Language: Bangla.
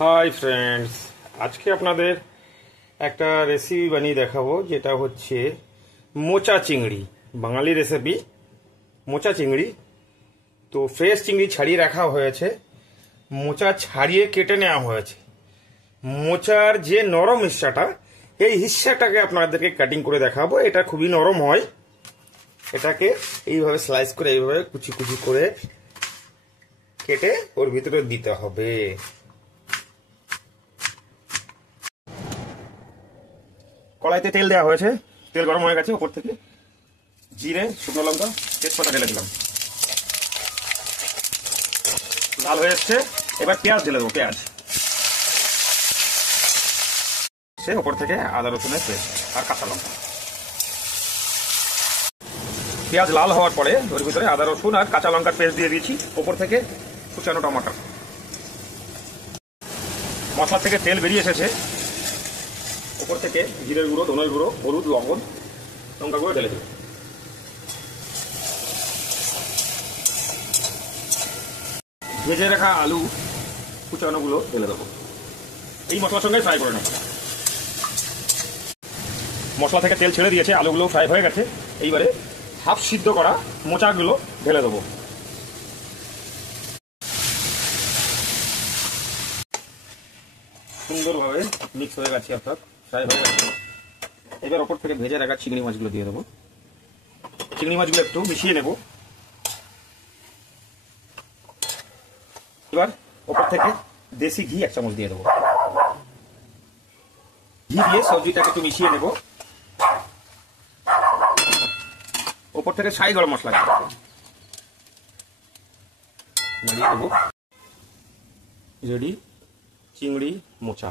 হাই ফ্রেন্ডস, আজকে আপনাদের একটা রেসিপি বানিয়ে দেখাবো, যেটা হচ্ছে মোচা চিংড়ি। বাঙালি রেসিপি মোচা চিংড়ি। তো ফ্রেশ চিংড়ি ছাড়িয়ে রাখা হয়েছে, মোচা ছাড়িয়ে কেটে নেওয়া হয়েছে। মোচার যে নরম হিস্সাটা, এই হিস্সাটাকে আপনাদেরকে কাটিং করে দেখাবো। এটা খুবই নরম হয়। এটাকে এইভাবে স্লাইস করে, এইভাবে কুচি কুচি করে কেটে ওর ভিতরে দিতে হবে। কড়াইতে তেল দেওয়া হয়েছে, তেল গরম হয়ে গেছে। উপর থেকে জিরে, শুকনো লঙ্কা, তেজপাতা ঢেলে দিলাম। লাল হয়ে এসছে, এবার পেঁয়াজ ঢেলে দেবো। পেঁয়াজ সে উপর থেকে আদা রসুনের পেস্ট আর কাঁচা লঙ্কা। পেঁয়াজ লাল হওয়ার পরে ওর ভিতরে আদা রসুন আর কাঁচা লঙ্কার পেস্ট দিয়ে দিয়েছি। উপর থেকে কুচানো টমাটো। মশলা থেকে তেল বেরিয়ে এসেছে। উপর থেকে জিরের গুঁড়ো, ধনের গুঁড়ো, হলুদ, লবণ, লঙ্কা গুঁড়ো ঢেলে দেব। ভেজে রাখা আলু কুচানোগুলো ঢেলে দেবো। এই মশলার সঙ্গে ফ্রাই করে নেব। মশলা থেকে তেল ছেড়ে দিয়েছে, আলুগুলো ফ্রাই হয়ে গেছে। এইবারে হাফ সিদ্ধ করা মোচাগুলো ঢেলে দেবো। সুন্দরভাবে মিক্স হয়ে গেছে, অর্থাৎ ফ্রাই হয়ে গেছে। এবার ওপর থেকে ভেজে রাখা চিংড়ি মাছগুলো দিয়ে দেবো। চিংড়ি মাছগুলো একটু মিশিয়ে নেব। এবার ওপর থেকে দেশি ঘি 1 চামচ দিয়ে দেবো। ঘি দিয়ে সবজিটাকে একটু মিশিয়ে নেব। ওপর থেকে শাহি গরম মশলা দিয়ে দেবো। রেডি চিংড়ি মোচা।